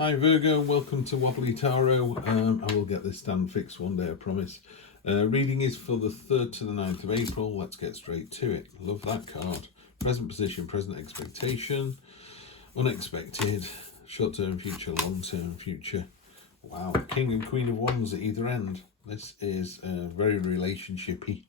Hi Virgo, welcome to Wobbly Tarot. I will get this stand fixed one day, I promise. Reading is for the 3rd to the 9th of April. Let's get straight to it. Love that card. Present position, present expectation, unexpected, short-term future, long-term future. Wow, King and Queen of Wands at either end. This is very relationship-y.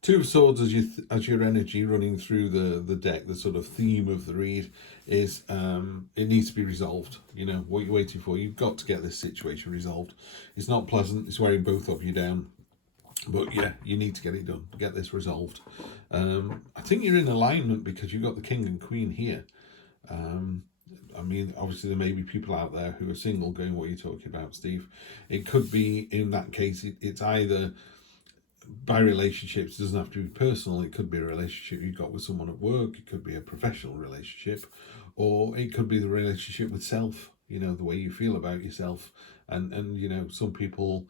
Two of Swords as your energy running through the deck. The sort of theme of the read is it needs to be resolved. You know what you're waiting for. You've got to get this situation resolved. It's not pleasant. It's wearing both of you down. But yeah, you need to get it done. Get this resolved. I think you're in alignment because you've got the King and Queen here. I mean, obviously there may be people out there who are single going, what are you talking about, Steve? It could be, in that case, it's either by relationships, it doesn't have to be personal. It could be a relationship you've got with someone at work. It could be a professional relationship, or it could be the relationship with self, you know, the way you feel about yourself. And you know, some people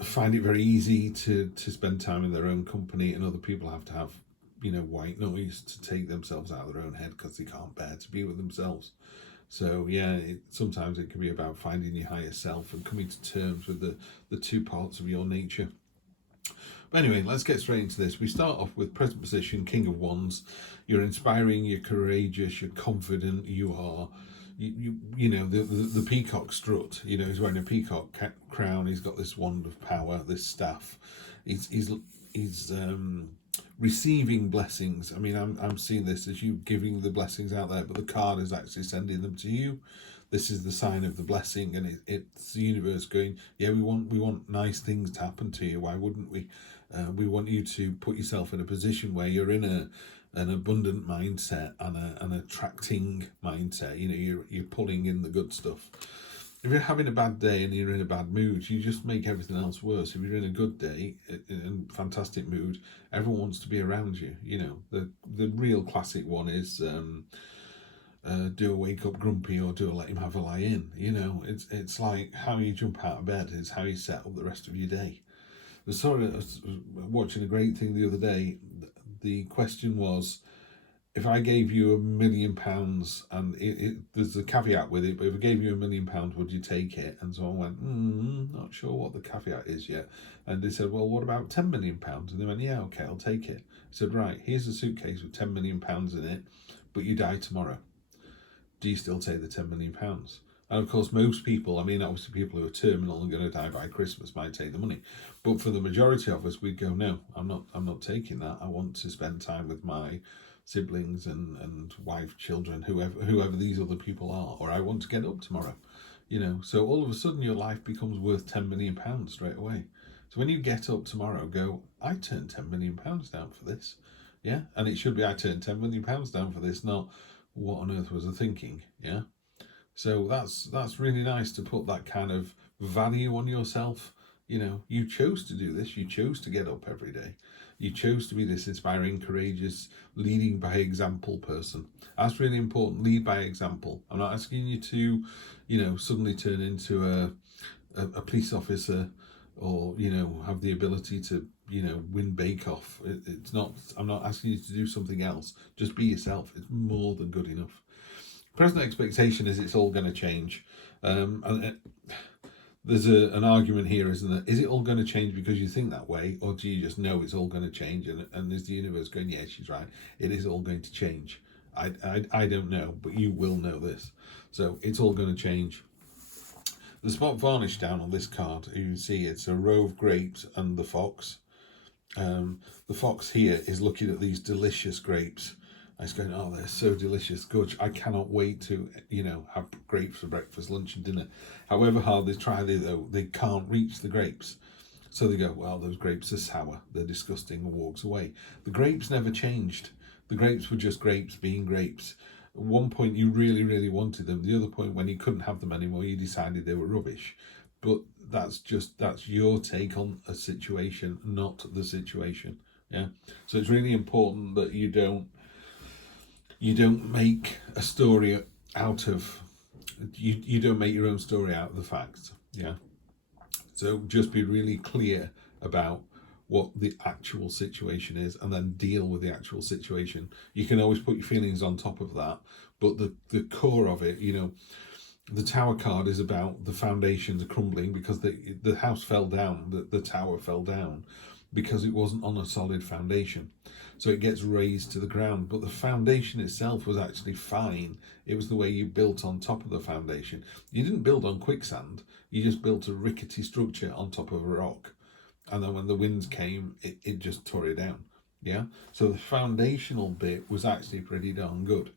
find it very easy to spend time in their own company, and other people have to have, you know, white noise to take themselves out of their own head because they can't bear to be with themselves. So yeah, sometimes it can be about finding your higher self and coming to terms with the two parts of your nature. But anyway, let's get straight into this. We start off with present position, King of Wands. You're inspiring, you're courageous, you're confident, you are, you know, the peacock strut. You know, he's wearing a peacock crown. He's got this wand of power, this staff. He's receiving blessings. I mean, I'm seeing this as you giving the blessings out there, but the card is actually sending them to you. This is the sign of the blessing, and it's the universe going, yeah, we want nice things to happen to you. Why wouldn't we? We want you to put yourself in a position where you're in an abundant mindset and an attracting mindset. You know, you're pulling in the good stuff. If you're having a bad day and you're in a bad mood, you just make everything else worse. If you're in a good day, in fantastic mood, everyone wants to be around you. You know, the real classic one is do a wake up grumpy or do a let him have a lie in. You know, it's like how you jump out of bed is how you set up the rest of your day. I was watching a great thing the other day. The question was, if I gave you £1 million, and there's a caveat with it, but if I gave you £1 million, would you take it? And so I went, not sure what the caveat is yet. And they said, well, what about £10 million? And they went, yeah, okay, I'll take it. I said, right, here's a suitcase with £10 million in it, but you die tomorrow. Do you still take the £10 million? And of course, most people, I mean, obviously people who are terminal and going to die by Christmas might take the money. But for the majority of us, we'd go, no, I'm not taking that. I want to spend time with my siblings and wife, children, whoever these other people are, or I want to get up tomorrow. You know, so all of a sudden your life becomes worth £10 million straight away. So when you get up tomorrow, go, I turned £10 million down for this. Yeah, and it should be I turned £10 million down for this, not what on earth was I thinking. Yeah. So that's really nice to put that kind of value on yourself. You know, you chose to do this. You chose to get up every day. You chose to be this inspiring, courageous, leading by example person. That's really important. Lead by example. I'm not asking you to, you know, suddenly turn into a police officer or, you know, have the ability to, you know, win Bake Off. It's not. I'm not asking you to do something else. Just be yourself. It's more than good enough. Present expectation is it's all going to change. There's an argument here, isn't there? Is it all going to change because you think that way, or do you just know it's all going to change? And is the universe going, yeah, she's right. It is all going to change. I don't know, but you will know this. So it's all going to change. The spot varnish down on this card, you can see it's a row of grapes and the fox. The fox here is looking at these delicious grapes. It's going, oh, they're so delicious. Good. I cannot wait to, you know, have grapes for breakfast, lunch and dinner. However hard they try, they can't reach the grapes. So they go, well, those grapes are sour. They're disgusting, and walks away. The grapes never changed. The grapes were just grapes being grapes. At one point, you really, really wanted them. The other point, when you couldn't have them anymore, you decided they were rubbish. But that's your take on a situation, not the situation. Yeah. So it's really important that you don't make a story out of, you don't make your own story out of the facts. Yeah. So just be really clear about what the actual situation is and then deal with the actual situation. You can always put your feelings on top of that, but the core of it, you know, the Tower card is about the foundations are crumbling because the house fell down, the tower fell down because it wasn't on a solid foundation. So it gets razed to the ground, but the foundation itself was actually fine. It was the way you built on top of the foundation. You didn't build on quicksand, you just built a rickety structure on top of a rock. And then when the winds came, it just tore it down. Yeah. So the foundational bit was actually pretty darn good.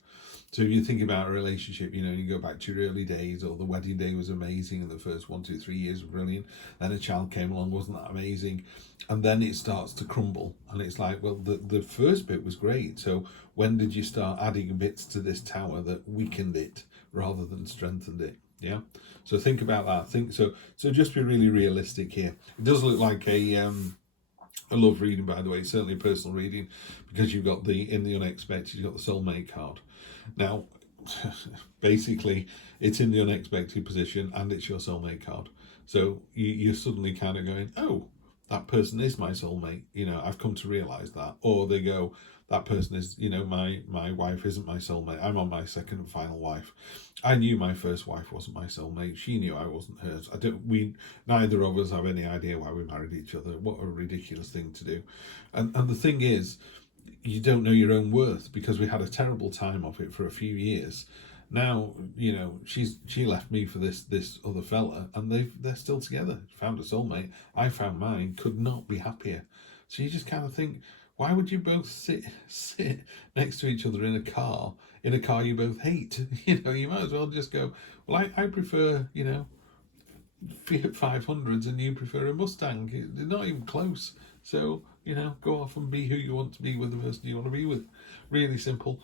So if you think about a relationship, you know, you go back to your early days, or the wedding day was amazing, and the first 1, 2, 3 years were brilliant. Then a child came along, wasn't that amazing? And then it starts to crumble, and it's like, well, the first bit was great. So when did you start adding bits to this tower that weakened it rather than strengthened it? Yeah. So think about that. So just be really realistic here. It does look like a love reading, by the way, certainly a personal reading, because you've got in the unexpected, you've got the soulmate card. Now, basically, it's in the unexpected position and it's your soulmate card. So you're suddenly kind of going, oh, that person is my soulmate. You know, I've come to realize that. Or they go, that person is, you know, my wife isn't my soulmate. I'm on my second and final wife. I knew my first wife wasn't my soulmate. She knew I wasn't hers. Neither of us have any idea why we married each other. What a ridiculous thing to do. And the thing is, you don't know your own worth, because we had a terrible time of it for a few years. Now, you know, she left me for this other fella, and they're still together. Found a soulmate. I found mine. Could not be happier. So you just kind of think, why would you both sit next to each other in a car you both hate? You know, you might as well just go, well, I prefer, you know, Fiat 500s and you prefer a Mustang. They're not even close. So, you know, go off and be who you want to be with the person you want to be with. Really simple.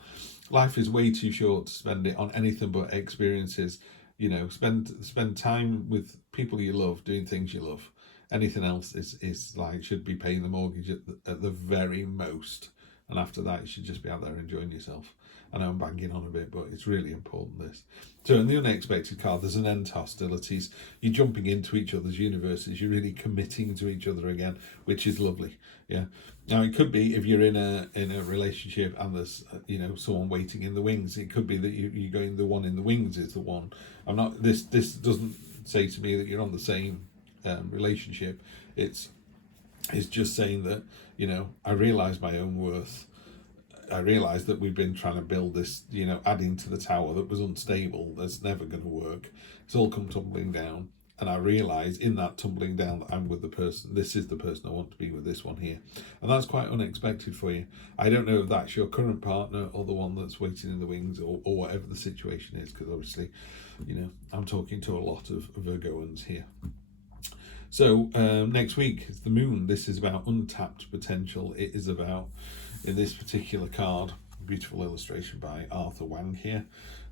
Life is way too short to spend it on anything but experiences. You know, spend time with people you love, doing things you love. Anything else is like, should be paying the mortgage at the very most. And after that, you should just be out there enjoying yourself. I know I'm banging on a bit, but it's really important, this. So in the unexpected card, there's an end to hostilities. You're jumping into each other's universes. You're really committing to each other again, which is lovely. Yeah. Now, it could be, if you're in a relationship and there's, you know, someone waiting in the wings, it could be that you're going, the one in the wings is the one. This doesn't say to me that you're on the same relationship. It's just saying that, you know, I realise my own worth. I realised that we've been trying to build this, you know, adding to the tower that was unstable, that's never going to work. It's all come tumbling down. And I realise in that tumbling down that I'm with the person. This is the person I want to be with, this one here. And that's quite unexpected for you. I don't know if that's your current partner or the one that's waiting in the wings, or whatever the situation is, because obviously, you know, I'm talking to a lot of Virgoans here. So next week is the moon. This is about untapped potential. It is about, in this particular card, beautiful illustration by Arthur Wang here,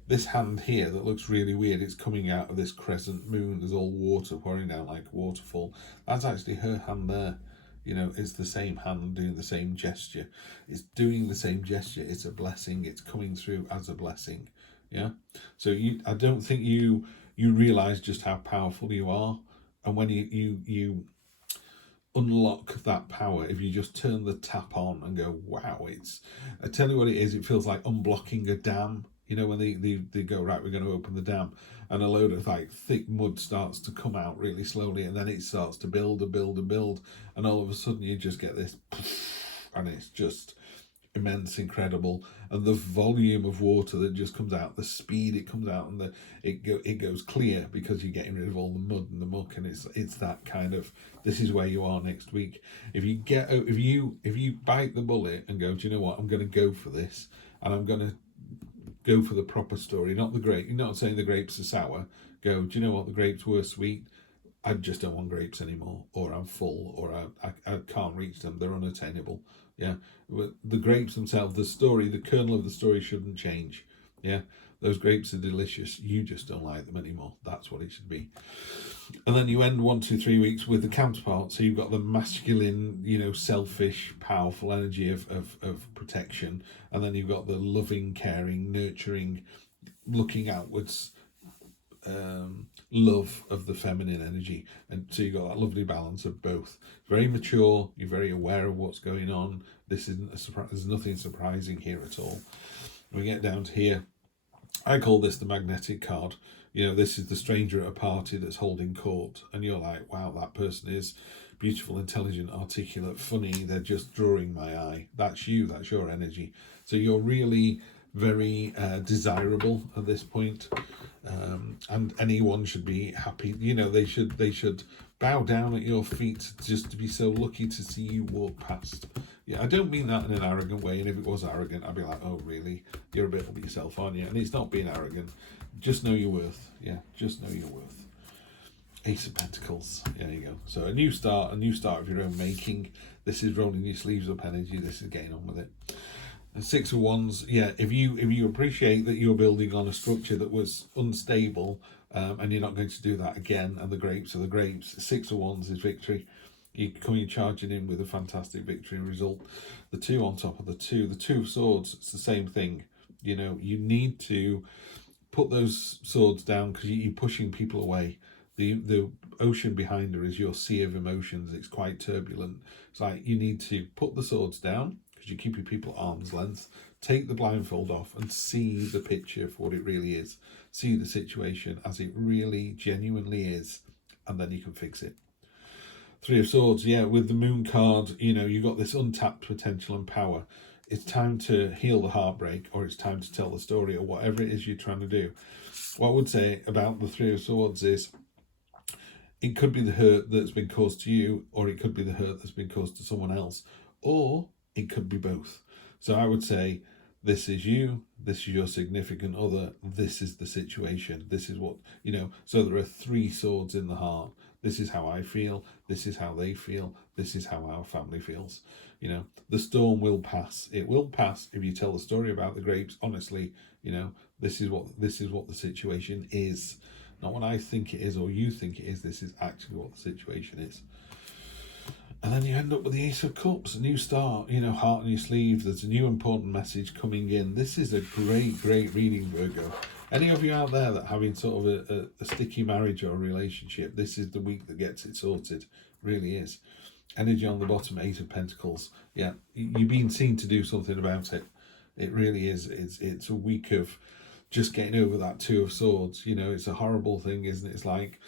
this hand here that looks really weird, it's coming out of this crescent moon. There's all water pouring down like a waterfall. That's actually her hand there. You know, it's the same hand doing the same gesture. It's doing the same gesture. It's a blessing. It's coming through as a blessing. Yeah. So I don't think you realise just how powerful you are. And when you unlock that power, if you just turn the tap on and go, wow, I tell you what it is, it feels like unblocking a dam. You know, when they go, right, we're going to open the dam, and a load of like thick mud starts to come out really slowly, and then it starts to build, and all of a sudden you just get this, and it's just immense, incredible, and the volume of water that just comes out, the speed it comes out, and it goes clear because you're getting rid of all the mud and the muck, and it's that kind of, this is where you are next week. If you bite the bullet and go, do you know what, I'm going to go for this, and I'm going to go for the proper story, not the grape. You're not saying the grapes are sour. Go, do you know what, the grapes were sweet, I just don't want grapes anymore, or I'm full, or I can't reach them, they're unattainable. Yeah, but the grapes themselves, the story, the kernel of the story shouldn't change. Yeah, those grapes are delicious, you just don't like them anymore. That's what it should be. And then you end 1, 2, 3 weeks with the counterpart. So you've got the masculine, you know, selfish, powerful energy of protection, and then you've got the loving, caring, nurturing, looking outwards, love of the feminine energy. And so you've got that lovely balance of both. Very mature, you're very aware of what's going on. This isn't a surprise, there's nothing surprising here at all. We get down to here, I call this the magnetic card. This is the stranger at a party that's holding court, and you're like, wow, that person is beautiful, intelligent, articulate, funny. They're just drawing my eye. That's you. That's your energy. So you're really very desirable at this point, and anyone should be happy. They should bow down at your feet just to be so lucky to see you walk past. Yeah, I don't mean that in an arrogant way, and if it was arrogant, I'd be like, oh, really? You're a bit of yourself, aren't you? And it's not being arrogant. Just know your worth. Yeah, just know your worth. Ace of Pentacles. There you go. So a new start of your own making. This is rolling your sleeves up energy. This is getting on with it. And Six of Wands. Yeah, if you appreciate that you're building on a structure that was unstable, and you're not going to do that again, and the grapes are the grapes. Six of Wands is victory. You're coming charging in with a fantastic victory result. The two on top of the two of swords, it's the same thing. You need to put those swords down because you're pushing people away. The ocean behind her is your sea of emotions. It's quite turbulent. It's like you need to put the swords down because you're keeping people at arm's length. Take the blindfold off and see the picture for what it really is. See the situation as it really genuinely is, and then you can fix it. Three of Swords, yeah, with the Moon card, you've got this untapped potential and power. It's time to heal the heartbreak, or it's time to tell the story, or whatever it is you're trying to do. What I would say about the Three of Swords is it could be the hurt that's been caused to you, or it could be the hurt that's been caused to someone else, or it could be both. So I would say, this is you, this is your significant other, this is the situation, this is what, so there are three swords in the heart. This is how I feel, this is how they feel, this is how our family feels. The storm will pass. It will pass if you tell the story about the grapes. Honestly, this is what the situation is. Not what I think it is or you think it is. This is actually what the situation is. And then you end up with the Ace of Cups, a new start, heart on your sleeve. There's a new important message coming in. This is a great, great reading, Virgo. Any of you out there that having sort of a sticky marriage or a relationship, this is the week that gets it sorted. Really is. Energy on the bottom, Eight of Pentacles. Yeah, you've been seen to do something about it. It really is. It's a week of just getting over that Two of Swords. It's a horrible thing, isn't it? It's like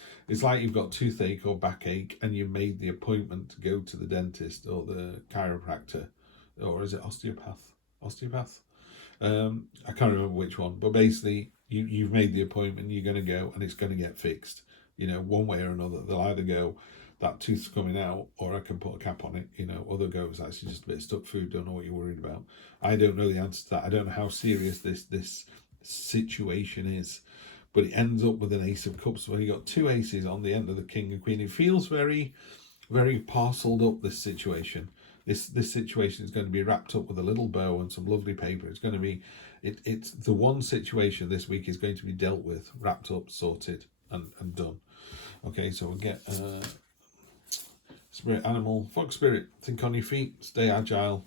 you've got toothache or backache and you made the appointment to go to the dentist or the chiropractor, or is it osteopath? I can't remember which one, but basically you've made the appointment, you're going to go and it's going to get fixed. One way or another. They'll either go, that tooth's coming out, or I can put a cap on it. Other goes, actually just a bit of stuck food, don't know what you're worried about. I don't know the answer to that. I don't know how serious this situation is, but it ends up with an Ace of Cups where you got two aces on the end of the King and Queen. It feels very, very parceled up, this situation. This situation is going to be wrapped up with a little bow and some lovely paper. It's going to be, it's the one situation this week is going to be dealt with, wrapped up, sorted, and done. Okay, so we'll get spirit animal, fox spirit, think on your feet, stay agile.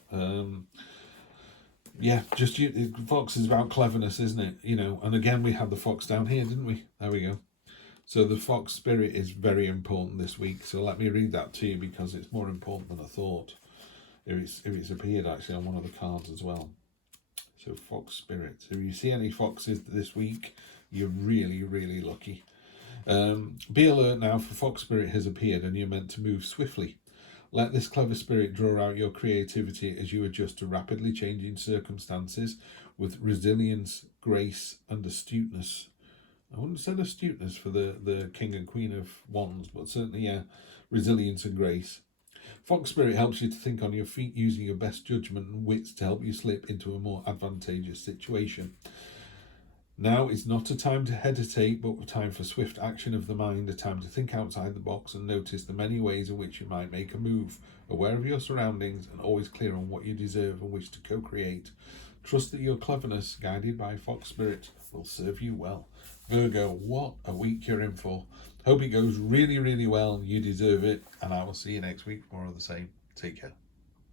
Yeah, just fox is about cleverness, isn't it? And again, we had the fox down here, didn't we? There we go. So the fox spirit is very important this week. So let me read that to you because it's more important than I thought. If it's appeared actually on one of the cards as well. So fox spirit. So if you see any foxes this week, you're really, really lucky. Be alert now, for fox spirit has appeared and you're meant to move swiftly. Let this clever spirit draw out your creativity as you adjust to rapidly changing circumstances with resilience, grace, and astuteness. I wouldn't have said astuteness for the King and Queen of Wands, but certainly, yeah, resilience and grace. Fox spirit helps you to think on your feet using your best judgment and wits to help you slip into a more advantageous situation. Now is not a time to hesitate, but a time for swift action of the mind, a time to think outside the box and notice the many ways in which you might make a move, aware of your surroundings and always clear on what you deserve and wish to co-create. Trust that your cleverness, guided by fox spirit, will serve you well. Virgo, what a week you're in for. Hope it goes really, really well. You deserve it, and I will see you next week for more of the same. Take care.